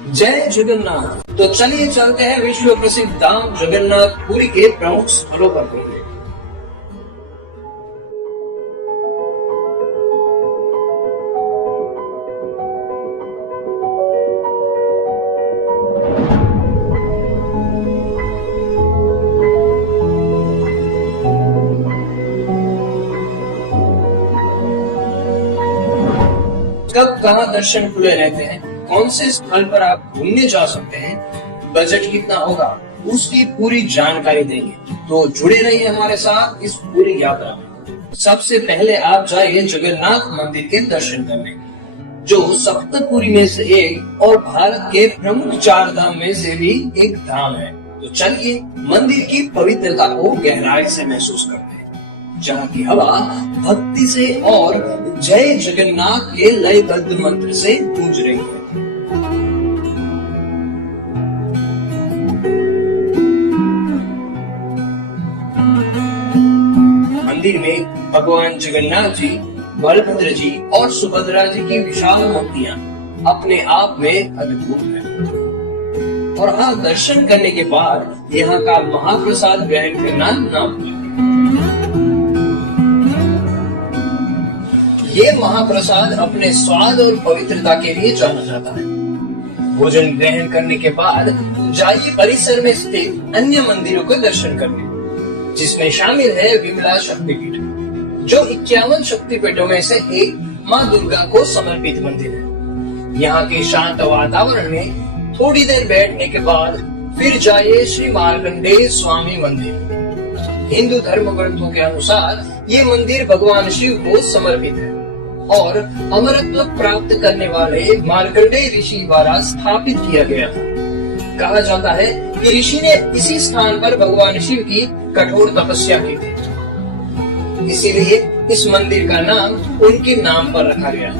जय जगन्नाथ। तो चलिए चलते हैं विश्व प्रसिद्ध धाम जगन्नाथ पुरी के प्रमुख स्थलों पर घूमने। कब कहाँ दर्शन खुले रहते हैं, कौन से स्थल पर आप घूमने जा सकते हैं, बजट कितना होगा, उसकी पूरी जानकारी देंगे। तो जुड़े रहिए हमारे साथ इस पूरी यात्रा में। सबसे पहले आप जाइए जगन्नाथ मंदिर के दर्शन करने, जो सप्तपुरी में से एक और भारत के प्रमुख 4 धाम में से भी एक धाम है। तो चलिए मंदिर की पवित्रता को गहराई से महसूस करते हैं, जहाँ की हवा भक्ति से और जय जगन्नाथ के लयबद्ध मंत्र से गूंज रही है। मंदिर में भगवान जगन्नाथ जी, बलभद्र जी और सुभद्रा जी की विशाल मूर्तियां अपने आप में अद्भुत हैं। और हाँ, दर्शन करने के बाद यहाँ का महाप्रसाद ग्रहण करना ना भूलें। ये महाप्रसाद अपने स्वाद और पवित्रता के लिए जाना जाता है। भोजन ग्रहण करने के बाद जाइए परिसर में स्थित अन्य मंदिरों के दर्शन करने, जिसमें शामिल है विमला शक्तिपीठ, जो 51 शक्तिपीठों में से एक माँ दुर्गा को समर्पित मंदिर है। यहाँ के शांत वातावरण में थोड़ी देर बैठने के बाद फिर जाइए श्री मार्कंडेय स्वामी मंदिर। हिंदू धर्म ग्रंथों के अनुसार ये मंदिर भगवान शिव को समर्पित है और अमरत्व प्राप्त करने वाले मार्कंडेय ऋषि द्वारा स्थापित किया गया था। कहा जाता है कि ऋषि ने इसी स्थान पर भगवान शिव की कठोर तपस्या की थी, इसीलिए इस मंदिर का नाम उनके नाम पर रखा गया।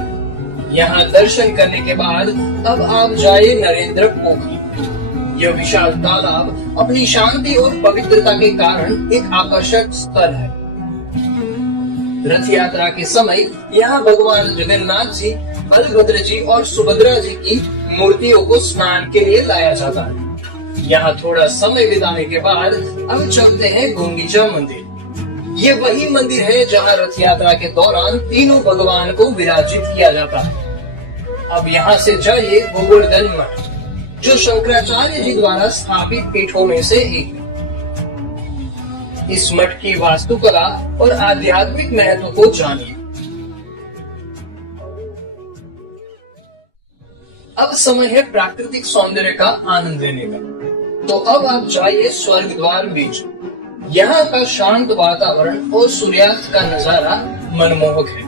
यहाँ दर्शन करने के बाद अब आप जाइए नरेंद्र पोखरी। यह विशाल तालाब अपनी शांति और पवित्रता के कारण एक आकर्षक स्थल है। रथ यात्रा के समय यहाँ भगवान जगन्नाथ जी, बलभद्र जी और सुभद्रा जी की मूर्तियों को स्नान के लिए लाया जाता है। यहाँ थोड़ा समय बिताने के बाद अब चलते हैं गुंडीचा मंदिर। ये वही मंदिर है जहाँ रथ यात्रा के दौरान तीनों भगवान को विराजित किया जाता है। अब यहाँ से जाइए गोवर्धन मठ, जो शंकराचार्य जी द्वारा स्थापित पीठों में से एक है। इस मठ की वास्तुकला और आध्यात्मिक महत्व को जानिए। अब समय है प्राकृतिक सौंदर्य का आनंद लेने का। तो अब आप जाइए स्वर्ग द्वार बीच। यहाँ का शांत वातावरण और सूर्यास्त का नजारा मनमोहक है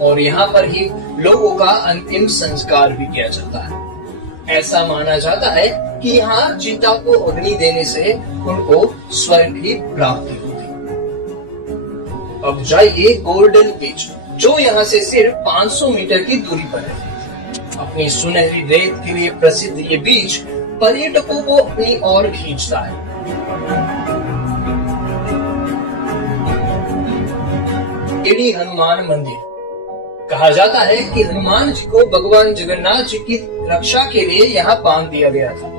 और यहाँ पर ही लोगों का अंतिम संस्कार भी किया जाता है। ऐसा माना जाता है कि यहाँ चिता को अग्नि देने से उनको स्वर्ग की प्राप्ति होती। अब जाइए गोल्डन बीच, जो यहाँ से सिर्फ 500 मीटर की दूरी पर है। अपनी सुनहरी रेत के लिए प्रसिद्ध ये बीच पर्यटकों को अपनी ओर खींचता है। बेड़ी हनुमान मंदिर। कहा जाता है कि हनुमान जी को भगवान जगन्नाथ जी की रक्षा के लिए यहाँ बांध दिया गया था।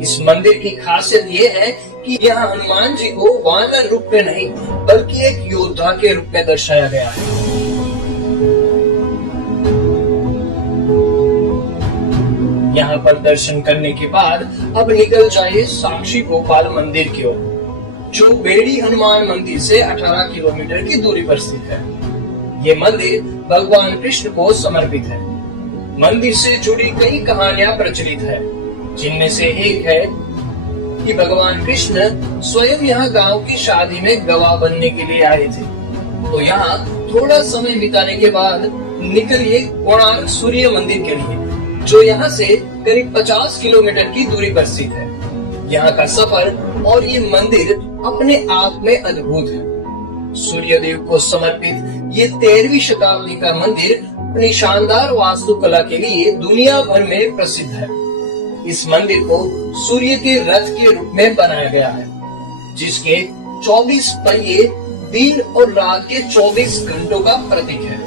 इस मंदिर की खासियत ये है कि यहाँ हनुमान जी को वानर रूप में नहीं बल्कि एक योद्धा के रूप में दर्शाया गया है। यहाँ पर दर्शन करने के बाद अब निकल जाइए साक्षी गोपाल मंदिर की ओर, जो बेड़ी हनुमान मंदिर से 18 किलोमीटर की दूरी पर स्थित है। ये मंदिर भगवान कृष्ण को समर्पित है। मंदिर से जुड़ी कई कहानियां प्रचलित है, जिनमें से एक है कि भगवान कृष्ण स्वयं यहाँ गांव की शादी में गवाह बनने के लिए आए थे। तो यहाँ थोड़ा समय बिताने के बाद निकलिए कोणार्क सूर्य मंदिर के लिए, जो यहाँ से करीब 50 किलोमीटर की दूरी पर स्थित है। यहाँ का सफर और ये मंदिर अपने आप में अद्भुत है। सूर्य देव को समर्पित ये 13वीं शताब्दी का मंदिर अपनी शानदार वास्तुकला के लिए दुनिया भर में प्रसिद्ध है। इस मंदिर को सूर्य के रथ के रूप में बनाया गया है, जिसके 24 पहिए दिन और रात के 24 घंटों का प्रतीक है।